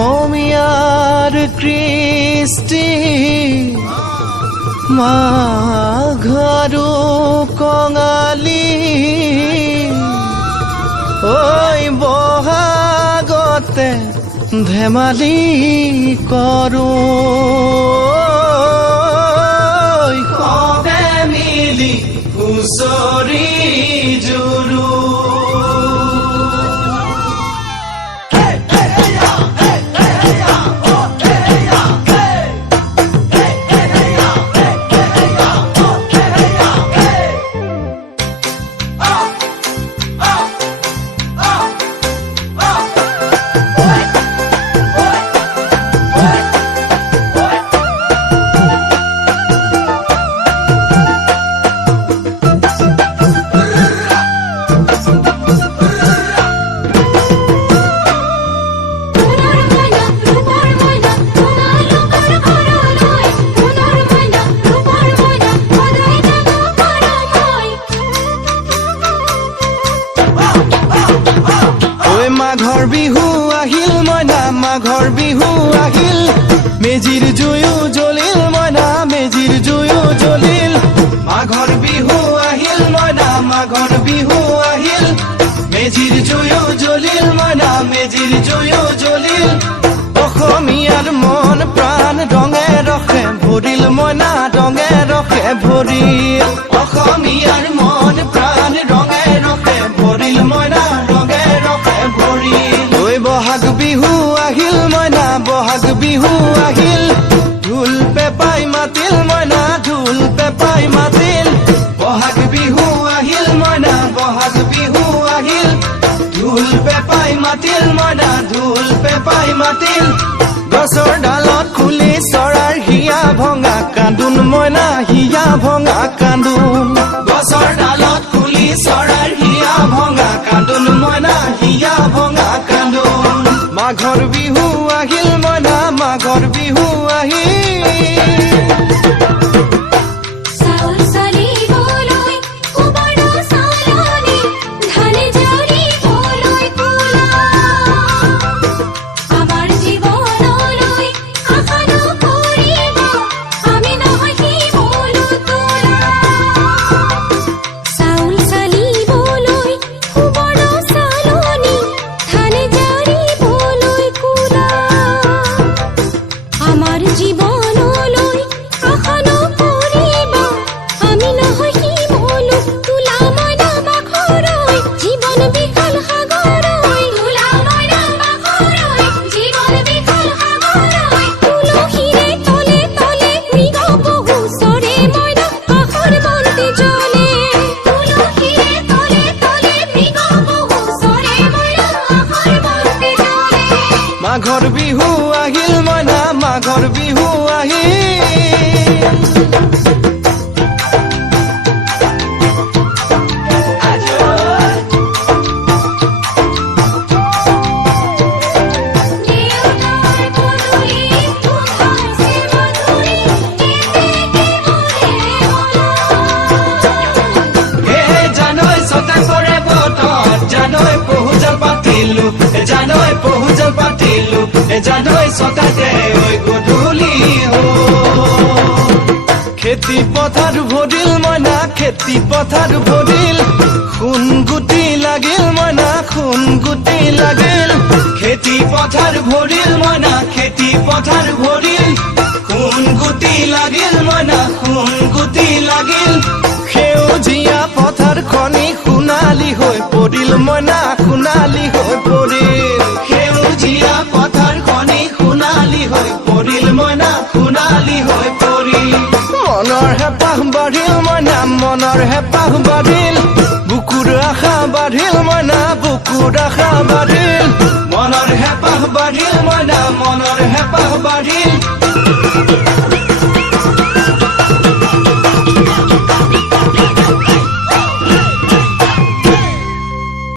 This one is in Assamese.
অসমীয়াৰ কৃষ্টি মাঘৰো কঙালী ঐ বহাগতে ধেমালি কৰোঁ সবে মিলি হুঁচৰি জুৰো মাঘৰ বিহু আহিল মইনা মাঘৰ বিহু আহিল মেজিৰ জুয়ো জ্বলিল মইনা মেজিৰ জুয়ো জ্বলিল মাঘৰ বিহু আহিল মইনা মাঘৰ বিহু আহিল মেজিৰ জুয়ো জ্বলিল মইনা মেজিৰ জুয়ো জ্বলিল অসমীয়াৰ মন প্ৰাণ ৰঙে ৰসে ভৰিল মইনা ৰঙে ৰসে ভৰিল অসমীয়াৰ মন প্ৰাণ ৰঙে ৰসে ভৰিল মইনা ৰঙে ৰসে ভৰিল ঐ বহাগ বিহু আহিল মইনা বহাগ বিহু আহিল ঢোল পেপাই মাতিল মইনা ঢোল পেপাই মাতিল বহাগ বিহু আহিল মইনা বহাগ বিহু আহিল ঢোল পেপাই মাতিল মইনা ঢোল পেপাই মাতিল গছৰ ডালত খুলি চৰাৰ হিয়া ভঙা কান্দোন মইনা হিয়া ভঙা কান্দোন গছৰ ডালত খুলি চৰাৰ হিয়া ভঙা কান্দোন মইনা হিয়া ভঙা কান্দোন মাঘৰ বিহু আহিল মইনা মাঘৰ বিহু আহিল মাঘৰ বিহু আহিল মইনা মাঘৰ বিহু জানৈ পহুজল পাতিলো জানৈ সতাতে ওই গধূলি খেতি পথাৰ ভৰিল মইনা খেতি পথাৰ ভৰিল খুন গুটি লাগিল মইনা খুন গুটি লাগিল খেতি পথাৰ ভৰিল মইনা খেতি পথাৰ ভৰিল খুন গুটি লাগিল মইনা খুন গুটি লাগিল সেউজীয়া পথাৰ খনি সোণালী হৈ পৰিল মইনা সোণালী হৈ পৰিল সেউজীয়া পথাৰ খনি সোণালী হৈ পৰিল মইনা সোণালী হৈ পৰিল মনৰ হেঁপাহ বাঢ়িল মইনা মনৰ হেঁপাহ বাঢ়িল বুকুৰ আশা বাঢ়িল মইনা বুকুৰ আশা বাঢ়িল মনৰ হেঁপাহ বাঢ়িল মইনা মনৰ হেঁপাহ বাঢ়িল